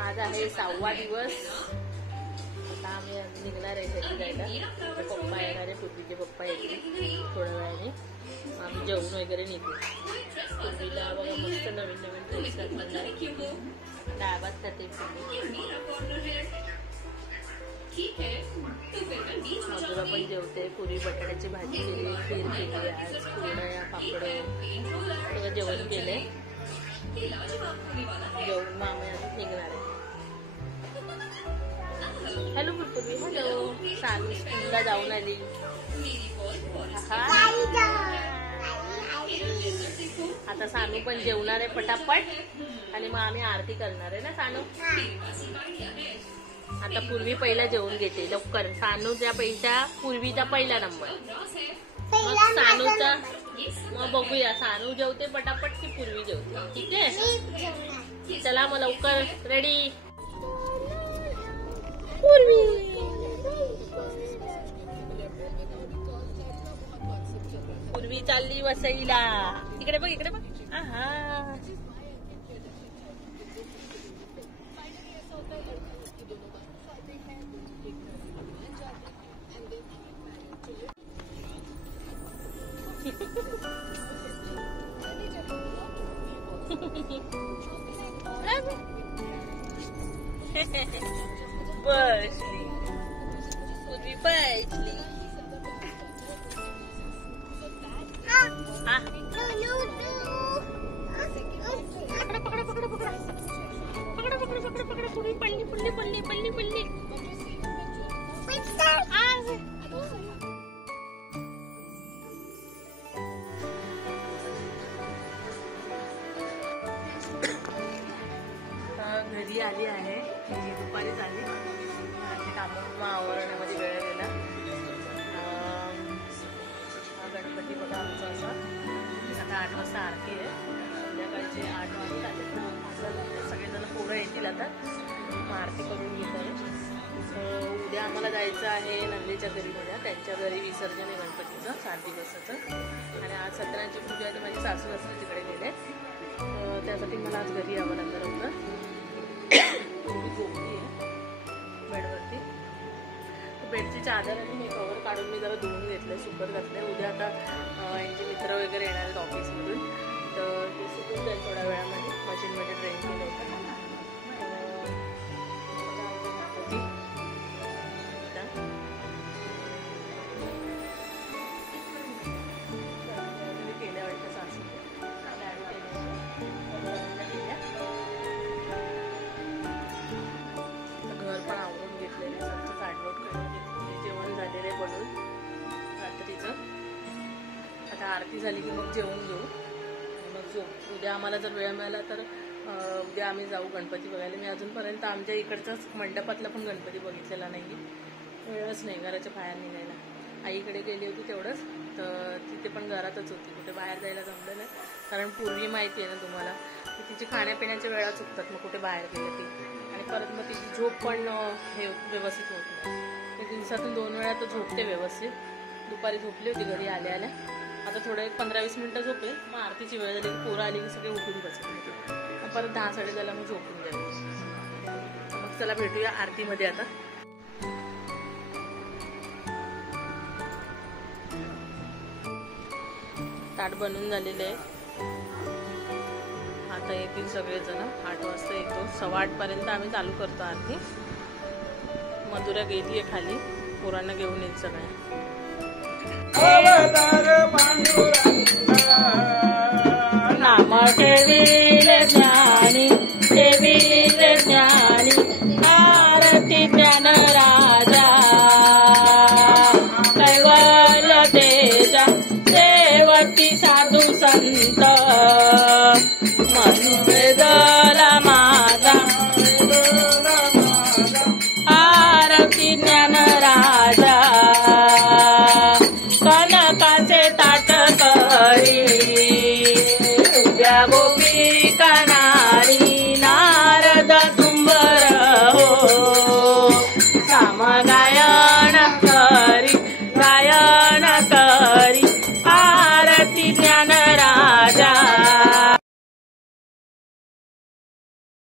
आज आहे 6वा दिवस. आता आम्ही निघणार आहे घरी जायला. पप्पा येणार आहे, पूर्वीचे पप्पा येतील थोड्या वेळाने. आम्ही जेवण वगैरे निघू. पूर्वीला बघा मस्त नवीन नवीन ड्रेस घातलेला डाळभात खाते. मधुरा पण जेवते. पूर्वी बटाट्याची भाजी केली, खीर केली, आज कुरडया पापड सगळं जेवण केले. जेवण मग आम्ही अजून निघणार आहे. हॅलो पूर्वी. हॅलो. सानू स्कूलला जाऊन आली. आता सानू पण जेवणार आहे पटापट आणि मग आम्ही आरती करणार आहे ना सानू. आता पूर्वी पहिला जेवून घेते लवकर. सानूच्या पैसा पूर्वीचा पहिला नंबर. मग सानूचा मग बघूया सानू जेवते पटापट की पूर्वी जेवते. ठीक आहे चला मग लवकर रेडी. पूर्वी पूर्वी चालली वसईला. इकडे बघ इकडे बघ. आहा बसली पूर्वी बसली. पकड पूर्वी पडली पडली पडली पडली पडली. घरी आली आहे. दुपारीच आली. कामं आवरण्यामध्ये वेळ गेला. हा गणपती बघा आमचा असा. आता 8 वाजता आरती आहे. संध्याकाळचे 8 वाजता आले. सगळेजण पोरं येतील आता. मग आरती करून घेतो. उद्या आम्हाला जायचं आहे नंदीच्या घरी. माझ्या त्यांच्या घरी विसर्जन आहे गणपतीचं 4 दिवसाचं. आणि आज सत्यनारायणची पूजा आहे. माझी सासू सासरे तिकडे गेले. त्यासाठी मला आज घरी यावं लागणार होतं. झोपली आहे बेडवरती. बेडची चादर आणि हे कवर काढून मी जरा धुवून घेतलं, सुकत घातलं. उद्या आता यांचे मित्र वगैरे येणार आहेत ऑफिसमधून, तर ते सुकून जाईल थोड्या वेळामध्ये. मशीनमध्ये ड्रेन केलं होतं. केल्या वाटतं सासू घर पण आवरून घेतलेले, सबचं साडलोट करून घेतलेले, जेवण झालेले बनवून रात्रीचं. आता आरती झाली की मग जेवण घेऊ. मग उद्या आम्हाला जर वेळ मिळाला तर उद्या आम्ही जाऊ गणपती बघायला. मी अजूनपर्यंत आमच्या इकडचाच मंडपातला पण गणपती बघितलेला नाही. वेळच नाही घराच्या बाहेर निघायला. आईकडे गेली होती तेवढंच, तर तिथे पण घरातच होती, कुठे बाहेर जायला जमलं नाही. कारण पूर्वी माहिती आहे ना तुम्हाला की तिची खाण्यापिण्याच्या वेळा चुकतात मग कुठे बाहेर गेलं ती. आणि परत मग तिची झोप पण हे व्यवस्थित होत नाही. दिवसातून 2 वेळा तर झोपते व्यवस्थित. दुपारी झोपली होती घरी आल्या आल्या. आता थोडं 15-20 मिनिटं झोपेल. मग आरतीची वेळ झाली की पोरं आली की सगळे उठून बसले. मग परत 10-10:30 मग झोपून जाईल. मग चला भेटूया आरतीमध्ये. आता ताट बनवून झालेले आहे. आता येतील सगळेजण. 8 वाजता येतो. 7:15 पर्यंत आम्ही चालू करतो आरती. मधुरा गेली आहे खाली, पोरांना घेऊन येईल सगळ्या.